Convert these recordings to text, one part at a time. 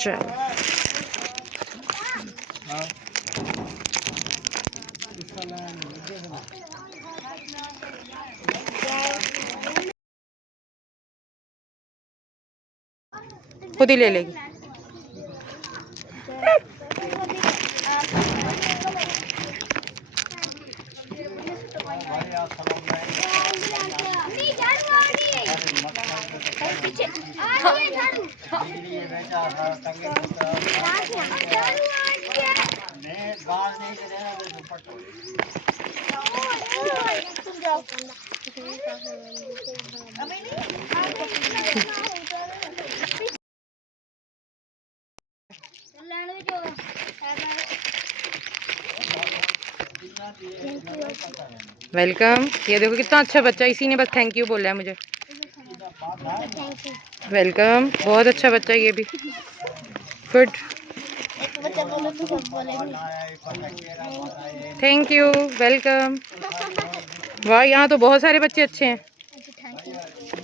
चलो खुद ही ले लेगी। वेलकम। ये देखो कितना अच्छा बच्चा, इसी ने बस थैंक यू बोला है मुझे। वेलकम, बहुत अच्छा बच्चा ये भी। Good, thank you, welcome. वाह, यहाँ तो बहुत सारे बच्चे अच्छे हैं।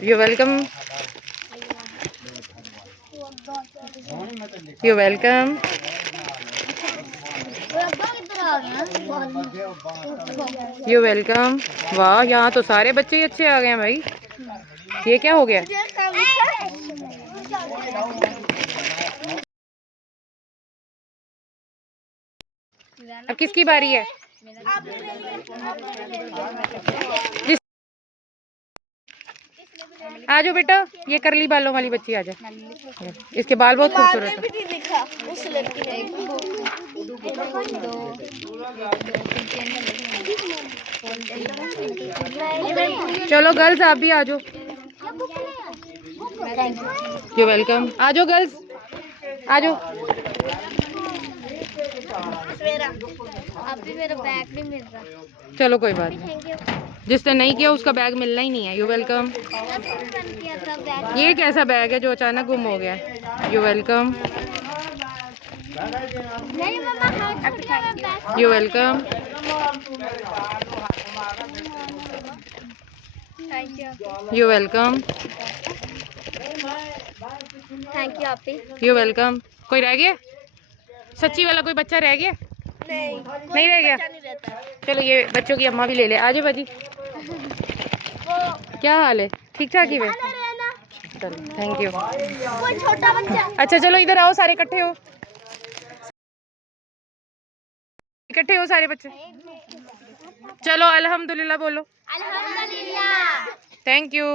You welcome, you welcome, you welcome. वाह, यहाँ तो सारे बच्चे ही अच्छे आ गए हैं भाई। ये क्या हो गया? अब किसकी बारी है? आ जाओ बेटा, ये करली बालों वाली बच्ची आ जाए। इसके बाल बहुत खूबसूरत है। चलो गर्ल्स, आप भी आ जाओ। यू वेलकम, आ जाओ गर्ल्स, आ जाओ। अभी मेरा बैग नहीं मिल रहा। चलो कोई बात नहीं, जिसने नहीं किया उसका बैग मिलना ही नहीं है। You welcome. ये कैसा बैग है जो अचानक गुम हो गया? You welcome, you welcome, you welcome, thank you आपी। You welcome. कोई रह गया? सच्ची वाला कोई बच्चा रह गया? नहीं रह गया। चलो ये बच्चों की अम्मा भी ले ले। आ जाओ बाजी। क्या हाल है? ठीक ठाक ही वे? चलो थैंक यू। छोटा बच्चा। अच्छा चलो इधर आओ, सारे इकट्ठे हो, इकट्ठे हो सारे बच्चे। चलो अल्हम्दुलिल्लाह बोलो। अल्हम्दुलिल्लाह। Thank you.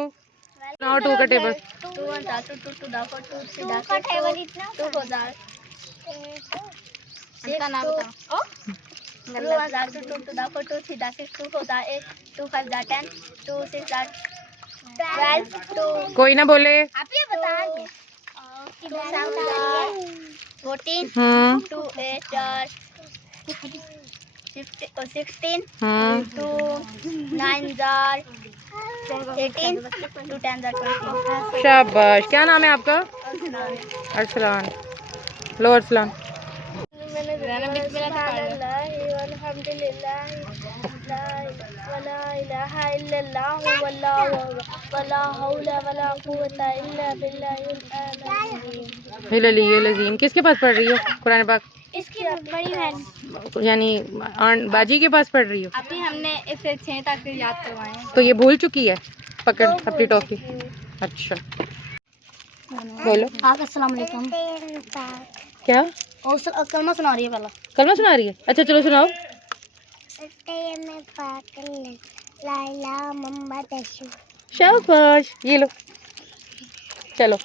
नाउ टू का टेबल। इसका नाम बताओ। कोई ना बोले। आप ये बताएंगे। 14 2 8 16 2 9 18 2 10 20। शाबाश। क्या नाम है आपका? अरसलान। लो अरसलान। किसके पास पढ़ रही हो कुरान पाक? इसकी बड़ी बहन यानी बाजी के पास पढ़ रही हो? अभी हमने इसे 6 तक याद करवाए। तो ये भूल चुकी है? पकड़ अपनी टॉफी। अच्छा बोलो। अस्सलाम वालेकुम। क्या? और कलमा सुना रही है पहला। कलमा सुना रही है? अच्छा चलो सुनाओ। शाबाश, ये लो चलो।